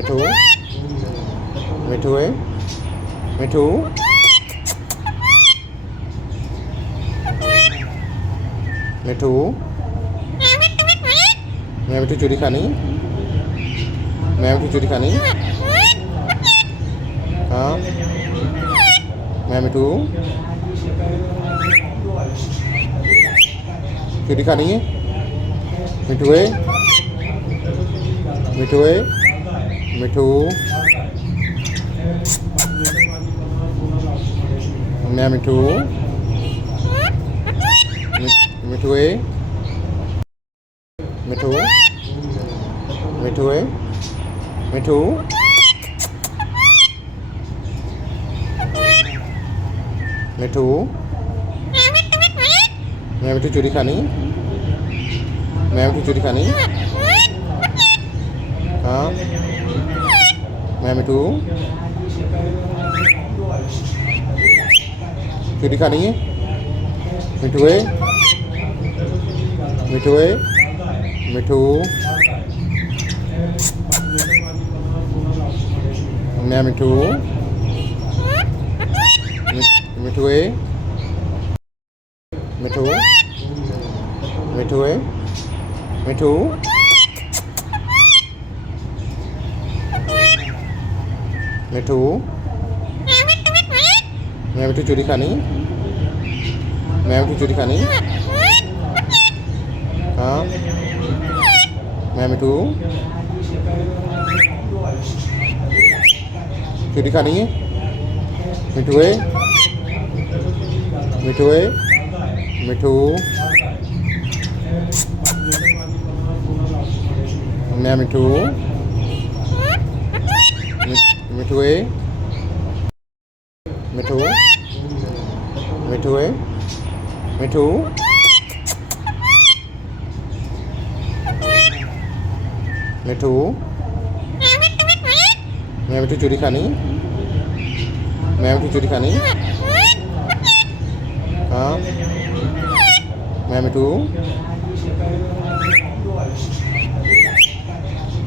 Mithoo Mithoo ơi Mithoo Mithoo मैं मिठू चूरी खानी मैं मिठू चूरी खानी हाँ मैं मिठू चूरी खानी है मिठू है मिठू है मिठू मैं मिठू मिठू है मिठू मिठू है मिठू मिठू मैं मिठू चूरी खानी मैं मिठू चूरी खानी हाँ मैं मिठू चूरी खानी है मिठू है मिठू है मिठू मैं मिठू मिठू है मिठू मिठू है मिठू मिठू मैं मिठू चूरी खानी मैं मिठू चूरी खानी हाँ मैं मिठू चूरी खानी है मिठू है मिठू है मिठू मैं मिठू मिठू है मिठू मिठू है मिठू मिठू मैं मिठू चूरी खानी मैं मिठू चूरी खानी हाँ मैं मिठू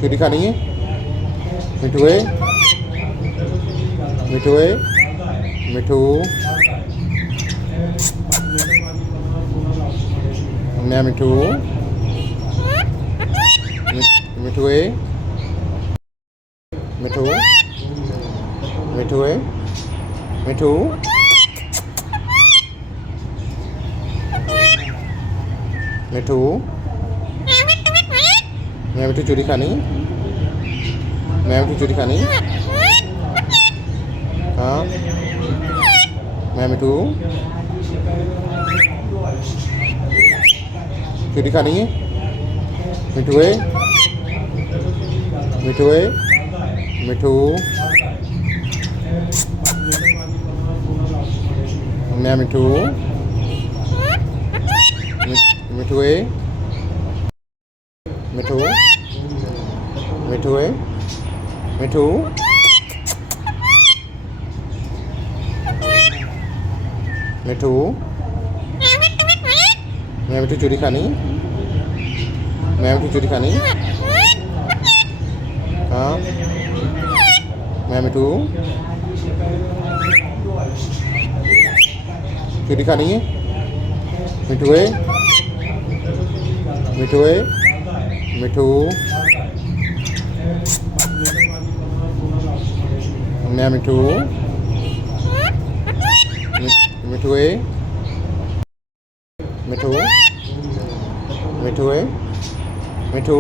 चूरी खानी है मिठू है मिठू है मिठू मैं मिठू मिठू है मिठू मिठू है मिठू मिठू मैं मिठू चूरी खानी मैं मिठू चूरी खानी हाँ मैं मिठू चूरी खानी है मिठू है मिठू है मिठू मैं मिठू मिठू है मिठू मिठू है मिठू मिठू मैं मिठू चूरी खानी मैं मिठू चूरी खानी हाँ मैं मिठू चूरी खानी है मिठू है मिठू है मिठू मैं मिठू मिठू है मिठू मिठू है मिठू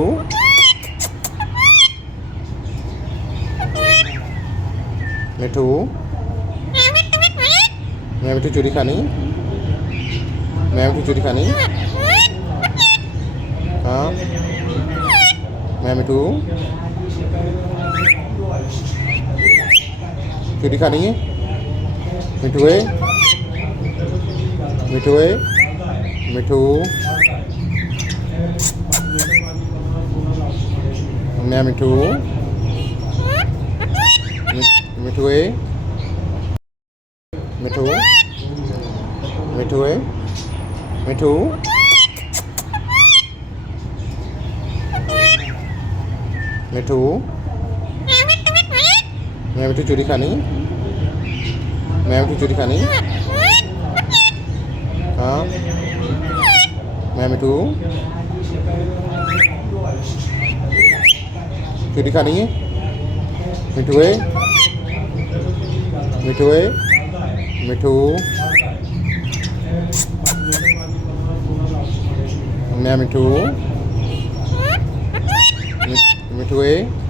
मिठू मैं मिठू चूरी खानी मैं मिठू चूरी खानी हाँ मैं मिठू चूरी खानी है मिठू है मिठू है मिठू मैं मिठू मिठू है मिठू मिठू है मिठू मिठू मैं मिठू चूरी खानी? मैं मिठू चूरी खानी? हाँ मैं मिठू चूरी खानी है? मिठू है, मिठू है, मिठू मैं मिठू मिठू है।